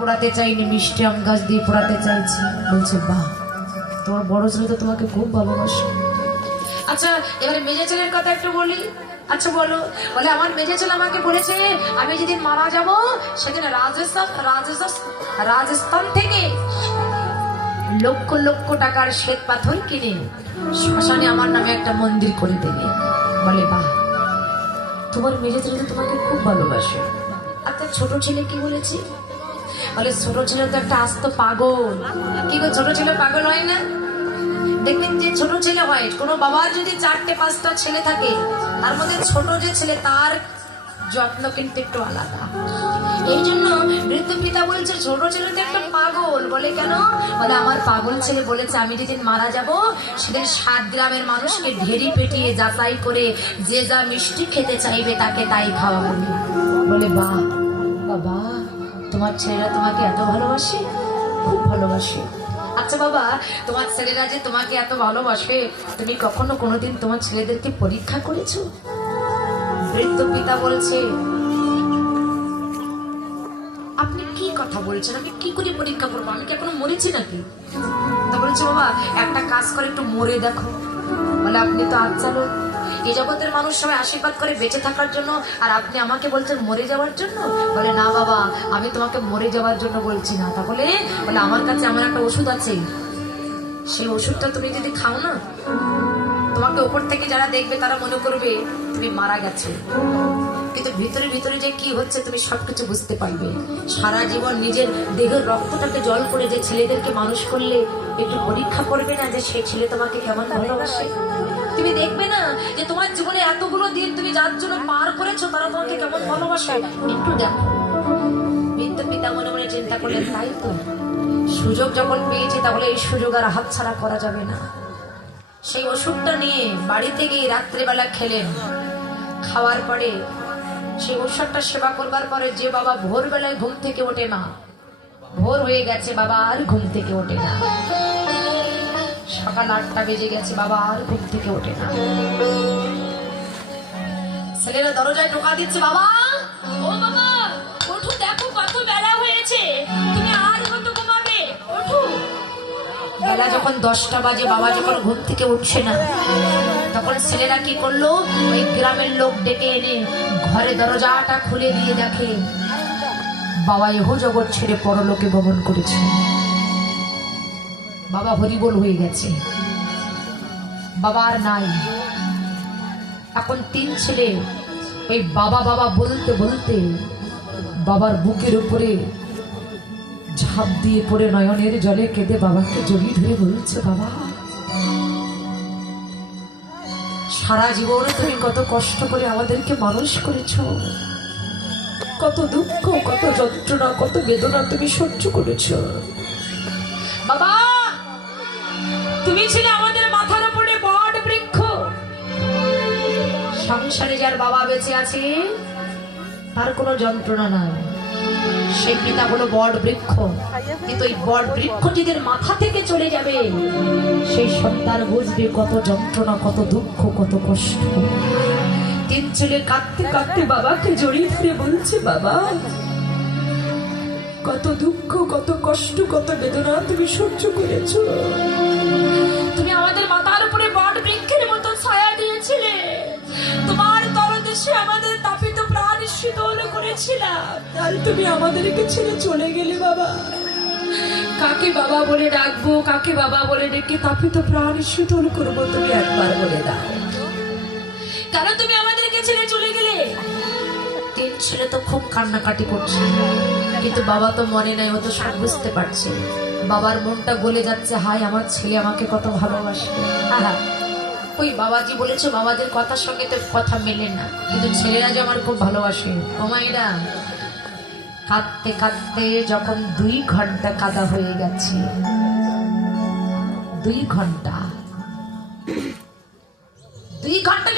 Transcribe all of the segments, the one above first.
পোড়াতে চাইনি, মিষ্টি আম গাছ দিয়ে পোড়াতে চাইছি। বলছে বাহ, তোমার বড় ছেলে তো তোমাকে খুব ভালোবাসে। আচ্ছা এবারে মেজে ছেলের কথা একটু বলি। আচ্ছা বলো। বলে আমার মেজে ছেলে আমাকে বলেছে আমি যেদিন মারা যাব সেদিন রাজস্থান থেকে লক্ষ লক্ষ টাকার শ্বেত পাথর কিনে শ্মশানে আমার নামে একটা মন্দির করে দেবে। বলে বাহ, তোমার মেজে ছেলে তো তোমাকে খুব ভালোবাসে। আর তার ছোট ছেলে কি বলেছে? বলে ছোট ছেলে তো একটা আস্ত পাগল। কি গো, ছোট ছেলে পাগল হয় না? দেখবেন যে ছোট ছেলে হয়, কোনো বাবার যদি 4-5টা ছেলে থাকে তার মধ্যে ছোট যে ছেলে তার যত্ন কিন্তু একটু আলাদা। এই জন্য বৃদ্ধ পিতা বলছে ছোট ছেলে তো একটা পাগল। বলে কেন? বলে আমার পাগল ছেলে বলেছে আমি যেদিন মারা যাব সেদিন 7 গ্রামের মানুষকে ঢেরি পেটিয়ে যাচাই করে যে যা মিষ্টি খেতে চাইবে তাকে তাই খাওয়াবো। বলে বাহ বাবা, তোমার ছেলেরা তোমাকে এত ভালোবাসে? খুব ভালোবাসে। আচ্ছা বাবা, তোমার ছেলেরা যে তোমাকে এত ভালোবাসে তুমি কখনো কোনোদিন তোমার ছেলেদেরকে পরীক্ষা করেছো? বৃদ্ধ পিতা বলছে আপনি কি কথা বলছেন, আমি কি করে পরীক্ষা করবো? আমি কি এখনো মরেছি নাকি? তা বলছে বাবা একটা কাজ করে একটু মরে দেখো। বলে আপনি তো আচ্ছা লোক, এই জগতের মানুষ সবাই আশীর্বাদ করে বেঁচে থাকার জন্য, আর আপনি আমাকে বলছেন মরে যাওয়ার জন্য? বলে না বাবা, আমি তোমাকে মরে যাওয়ার জন্য বলছি না। তাহলে বলে আমার কাছে আমার একটা ওষুধ আছে, সেই ওষুধটা তুমি যদি খাও না তোমাকে উপর থেকে যারা দেখবে তারা মনে করবে তুমি মারা গেছো, কিন্তু ভিতরে ভিতরে যে কি হচ্ছে তুমি সবকিছু বুঝতে পারবে। সারা জীবন নিজের দেহের রক্তটাকে জল করে যে ছেলেদেরকে মানুষ করলে একটু পরীক্ষা করবে না যে সেই ছেলে তোমাকে কেমন ভালোবাসে? তুমি দেখবে না যে তোমার জীবনে এতগুলো দিন তুমি যার জন্য পার করেছো তারা তোমাকে কেমন ভালোবাসে? একটু দেখো। বৃদ্ধ পিতা মনে মনে চিন্তা করলেন তাই তো, সুযোগ যখন পেয়েছি তাহলে এই সুযোগ আর হাতছাড়া করা যাবে না। সেই ওষুধটা নিয়ে বাড়িতে গিয়ে রাত্রেবেলা খেলেন। খাওয়ার পরে সেই ওষুধটা সেবা করবার পরে যে বাবা ভোরবেলায় ঘুম থেকে ওঠে না, ভোর হয়ে গেছে বাবা আর ঘুম থেকে ওঠে না, সকাল 8টা বেজে গেছে বাবা আর ঘুম থেকে ওঠে না। ছেলেরা দরজায় টোকা দিচ্ছে, বাবা ও বাবা ওঠো, দেখো কত বেলা হয়েছে, তুমি আর কত ঘুমাবে, ওঠো। বেলা যখন 10টা বাজে বাবা যখন ঘুম থেকে উঠছে না তখন ছেলেরা কি করলো, ওই গ্রামের লোক ডেকে এনে ঘরে দরজাটা খুলে দিয়ে দেখে বাবা এহ জগৎ ছেড়ে পরলোকে গমন করেছে। বাবা হরিবোল হয়ে গেছে, বাবা আর নাই। এখন 3 ছেলে ওই বাবা বাবা বলতে বলতে বাবার বুকের উপরে ঝাঁপ দিয়ে পড়ে নয়নের জলে কেঁদে বাবাকে জড়িয়ে ধরে বলছে বাবা সারা জীবন তুমি কত কষ্ট করে আমাদেরকে মানুষ করেছো, কত দুঃখ কত যন্ত্রণা কত বেদনা তুমি সহ্য করেছো। বাবা তুমি ছিলে আমাদের মাথার উপরে বট বৃক্ষ, সংসারে যার বাবা বেঁচে আছে তার কোনো যন্ত্রণা নাই, সেই পিতা হলো বট বৃক্ষ। কিন্তু ওই বট বৃক্ষ যাদের মাথা থেকে চলে যাবে সেই সন্তান বুঝবে কত যন্ত্রণা কত দুঃখ কত কষ্ট। 3 ছেলে কাঁদতে কাঁদতে বাবাকে জড়িয়ে ধরে বলছে বাবা কত দুঃখ কত কষ্ট কত বেদনা তুমি সহ্য করেছো, তুমি আমাদের মাথার উপরে বট বৃক্ষের মতো ছায়া দিয়েছিলে, তোমার তলদেশে আমাদের তাপিত প্রাণ শীতল করেছিলাম, আর তুমি আমাদেরকে ছেড়ে চলে গেলে বাবা। কাকে বাবা বলে ডাকবো, কাকে বাবা বলে ডেকে তাপিত প্রাণ শীতল করবো, তুমি একবার বলে দাও কেন তুমি আমাদেরকে ছেড়ে চলে গেলে? 3 ছেলে তো খুব কান্নাকাটি করছে, কিন্তু বাবা তো মনে নাই, ও তো সব বুঝতে পারছে। বাবার মনটা গলে যাচ্ছে, হায় আমার ছেলে আমাকে কত ভালোবাসে। ওই বাবাজি বলেছে বাবাদের কথার সঙ্গে তো কথা মেলে না, কিন্তু ছেলেরা যে আমার খুব ভালোবাসে। ও মাইরা কাঁদতে কাঁদতে যখন 2 ঘন্টা কাদা হয়ে গেছে, 2 ঘন্টা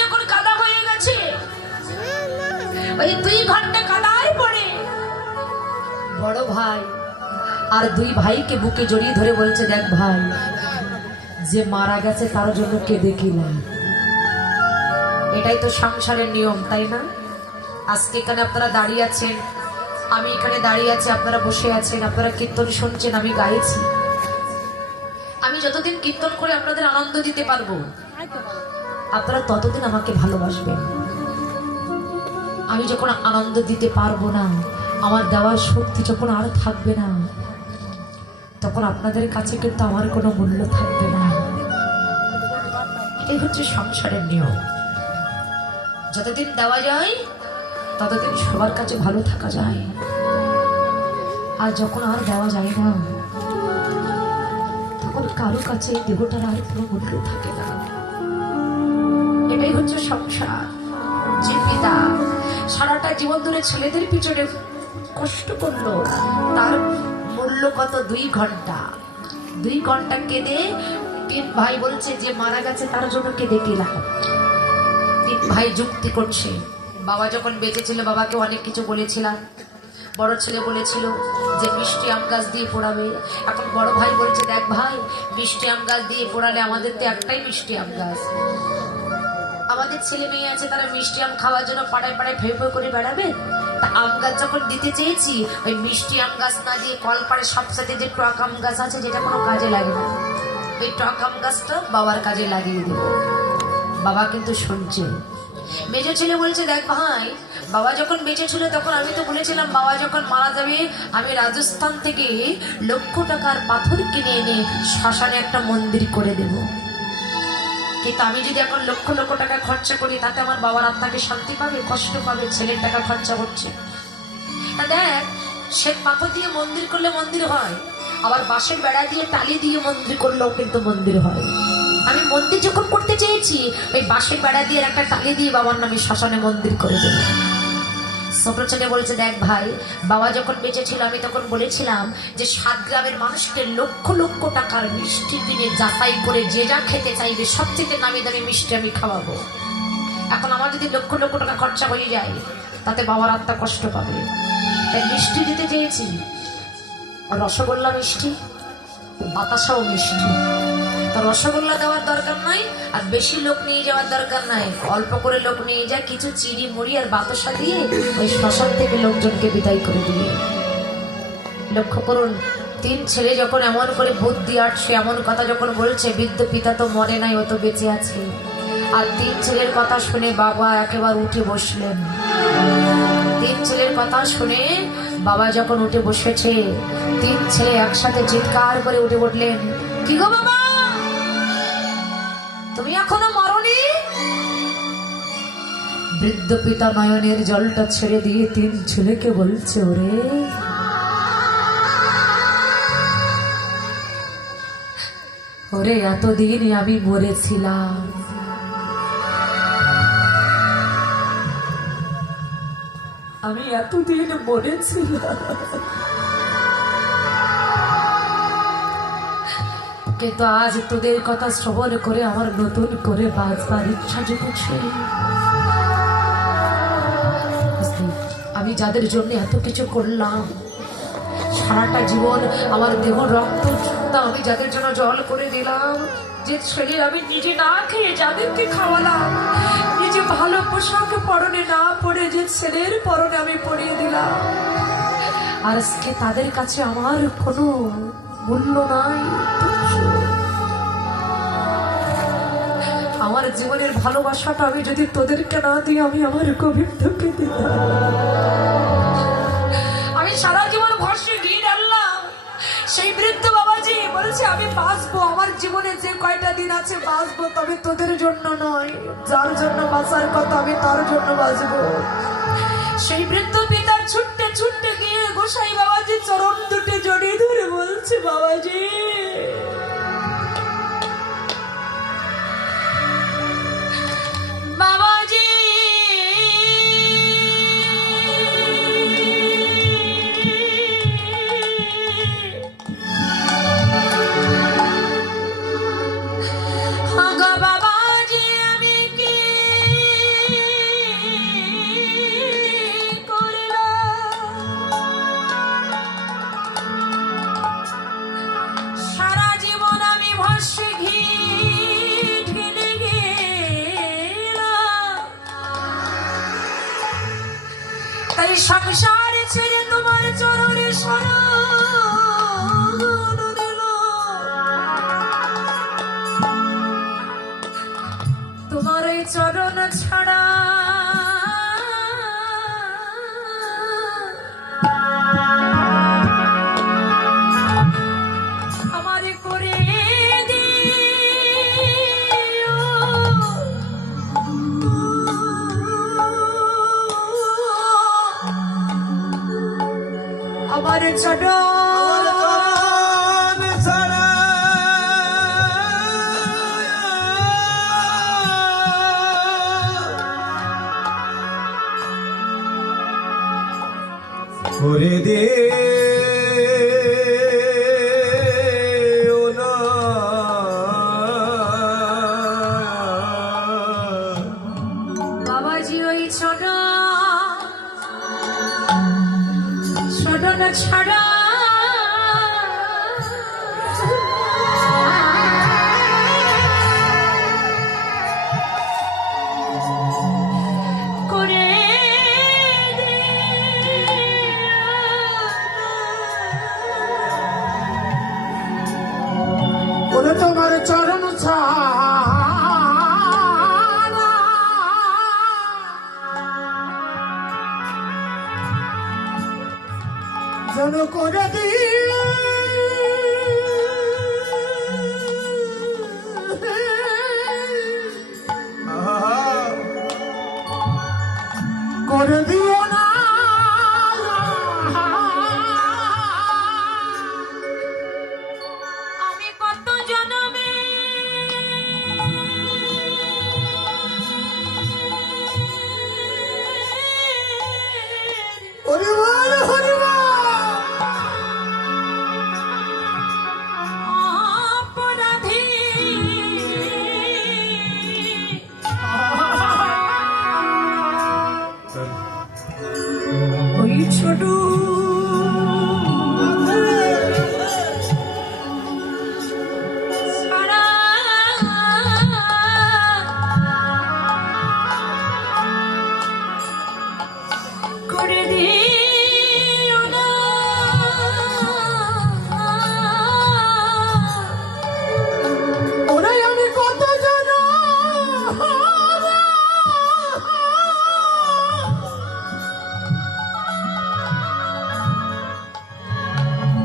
যখন কাদা হয়ে গেছে, ওই 2 ঘন্টা কাদার পরে বড় ভাই আর 2 ভাইকে বুকে জড়িয়ে ধরে বলছে দেখ ভাই, যে মারা গেছে তার জন্য কেঁদে কি লাভ? এটাই তো সংসারের নিয়ম, তাই না? আজকে এখানে আপনারা দাঁড়িয়ে আছেন, আমি এখানে দাঁড়িয়ে আছি, আপনারা বসে আছেন, আপনারা কীর্তন শুনছেন, আমি গাইছি। আমি যতদিন কীর্তন করে আপনাদের আনন্দ দিতে পারবো, আপনারা ততদিন আমাকে ভালোবাসবেন। আমি যখন আনন্দ দিতে পারবো না, আমার দেওয়ার শক্তি যখন আর থাকবে না, তখন আপনাদের কাছে কিন্তু আমার কোনো মূল্য থাকবে না। এটাই হচ্ছে সংসারের নিয়ম। যতদিন দেওয়া যায় ততদিন সবার কাছে ভালো থাকা যায়, আর যখন আর দেওয়া যায় না, তখন কারো কাছে দেহটার আর কোনো মূল্য থাকে না। এটাই হচ্ছে সংসার। যে পিতা সারাটা জীবন ধরে ছেলেদের পিছনে কষ্ট করলো, তার মূল্য কত? 2 ঘন্টা। 2 ঘন্টা কেঁদে 3 ভাই বলছে যে মারা গেছে তার জন্য কেঁদে গেলাম। 3 ভাই যুক্তি করছে। বাবা যখন বেঁচে ছিল বাবাকে অনেক কিছু বলেছিলাম। বড় ছেলে বলেছিল যে মিষ্টি আম গাছ দিয়ে পোড়াবে। এখন বড় ভাই বলছে, দেখ ভাই, মিষ্টি আম গাছ দিয়ে পোড়ালে আমাদের তো একটাই মিষ্টি আম গাছ, আমাদের ছেলে মেয়ে আছে, তারা মিষ্টি আম খাওয়ার জন্য পাড়ায় পাড়ায় ফেউ ফেউ করে বেড়াবে। তা আম গাছ যখন দিতে চেয়েছি, ওই মিষ্টি আম গাছ না দিয়ে কলপাড়ে সবসাথে যে টক আম গাছ আছে, যেটা কোনো কাজে লাগে না, ওই টক আম গাছটা বাবার কাজে লাগিয়ে দেব। বাবা কিন্তু শুনছে। মেজো ছেলে বলছে, দেখ ভাই, বাবা যখন বেঁচে ছিল তখন আমি তো বলেছিলাম বাবা যখন মারা যাবে আমি রাজস্থান থেকে লক্ষ টাকার পাথর কিনে এনে শ্মশানে একটা মন্দির করে দেব। কিন্তু আমি যদি এখন লক্ষ লক্ষ টাকা খরচা করি, তাতে আমার বাবার আত্মাকে শান্তি পাবে? কষ্ট পাবে। ছেলের টাকা খরচা হচ্ছে। দেখ, শ্বেত পাথর দিয়ে মন্দির করলে মন্দির হয়, আবার বাঁশের বেড়া দিয়ে টালি দিয়ে মন্দির করলেও কিন্তু মন্দির হয়। আমি মন্দির যখন করতে চেয়েছি, ওই বাঁশের বেড়া দিয়ে একটা টালি দিয়ে বাবার নামে শ্মশানে মন্দির করে দেব। ছোট ছেলে বলছে, দেখ ভাই, বাবা যখন বেঁচে ছিল আমি তখন বলেছিলাম যে 7 গ্রামের মানুষকে লক্ষ লক্ষ টাকার মিষ্টি কিনে যাচাই করে যে যা খেতে চাইবে সবচেয়ে নামি দামি মিষ্টি আমি খাওয়াবো। এখন আমার যদি লক্ষ লক্ষ টাকা খরচা হয়ে যায়, তাতে বাবার আত্মা কষ্ট পাবে। তাই মিষ্টি দিতে চেয়েছি। রসগোল্লা মিষ্টি, বাতাসাও মিষ্টি। তা রসগোল্লা দেওয়ার দরকার নাই, আর বেশি লোক নিয়ে যাওয়ার দরকার নাই। অল্প করে লোক নিয়ে যায়, কিছু চিনি মুড়ি আর বাতাসা দিয়ে ওই শ্মশান থেকে লোকজনকে বিদায় করে দিয়ে। লক্ষ্য করুন, 3 ছেলে যখন এমন করে বুদ্ধি আটছে, এমন কথা যখন বলছে, বৃদ্ধ পিতা তো মরে নাই, ও তো বেঁচে আছে। আর 3 ছেলের কথা শুনে বাবা একেবারে উঠে বসলেন। 3 ছেলের কথা শুনে বাবা যখন উঠে বসেছে, 3 ছেলে একসাথে চিৎকার করে উঠে উঠলেন, কি গো বাবা, তুমি এখনো মরনি? বৃদ্ধ পিতা নয়নের জলটা ছেড়ে দিয়ে 3 ছেলেকে বলছে, ওরে ওরে, এতদিন আমি মরেছিলাম, আমি এতদিন মরেছিলাম, কিন্তু আজ তোদের কথা শ্রবণ করে আমার নতুন করে বাঁচবার ইচ্ছা জেগেছে। আমি যাদের জন্য এত কিছু করলাম, সারাটা জীবন আমার দেহ রক্ত আমি যাদের জন্য জল করে দিলাম, যে ছেলে আমি নিজে না খেয়ে যাদেরকে খাওয়ালাম, নিজে ভালো পোশাক পরনে না পরে যে ছেলের পরনে আমি পরিয়ে দিলাম, আর আজকে তাদের কাছে আমার কোনো মূল্য নাই। আমার জীবনের ভালোবাসাটা আমি যদি তোদেরকে না দিই, আমি আমার গোবিন্দকে দিতাম। আমি সারা জীবন ভরসে গিয়ে ডাললাম। সেই বৃদ্ধ বাবাজি বলছে, আমি বাঁচবো, আমার জীবনে যে কয়টা দিন আছে বাঁচবো, তবে তোদের জন্য নয়, যার জন্য বাঁচার কথা আমি তার জন্য বাঁচবো। সেই বৃদ্ধ পিতা ছুটতে ছুটতে গিয়ে গোসাই বাবাজি চরণ দুটি জড়িয়ে ধরে বলছে, বাবাজি বাবাজি, বাবাজি, আমি কি করলাম? সারা জীবন আমি ভস্মে ঘি ঢেলে গেলাম, তাই সংসার ছেড়ে তোমার চরণ ছাড়া করে দে বাবাজি ওই ছোট না ছাড়া করে ওরে তোমার চরণ ছাড়া যেন করে দিয়ে করে দিও না আমি কত জনমে হরিবল হরিবল অপরাধী ওই ছোট ছাড়া করে দিও না ওরে আমি কত জন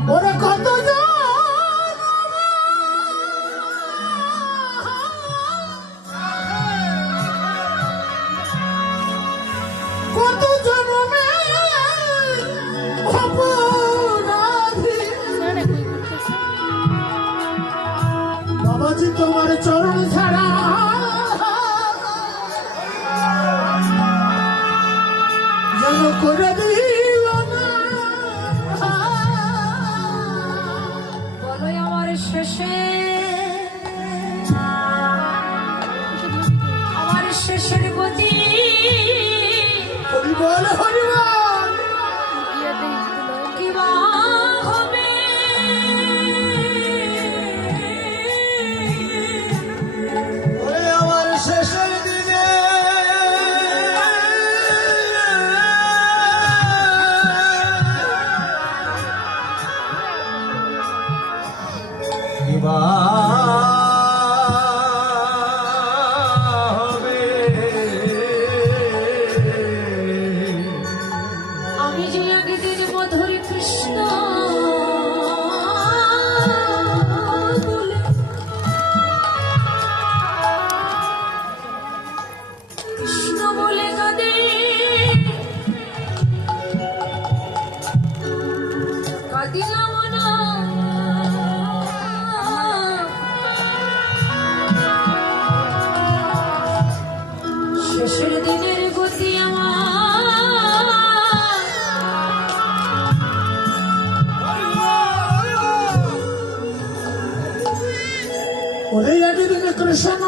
ওরে কত জন কত জনমে অপরাধী বাবাজি তোমার চরণ ছাড়া যেন করে দিও না বলো আমার শেষে আমার শেষের গতি হরিবল হরিবল কিবা হবে ওরে আমার শেষের দিনে কিবা হবে আমি যে আগে দিন মধুর কৃষ্ণ বলে কৃষ্ণ বলে কাঁদে কাঁদিলাম না শেষের দিনের গতি আমার ওরে একদিন কৃষ্ণ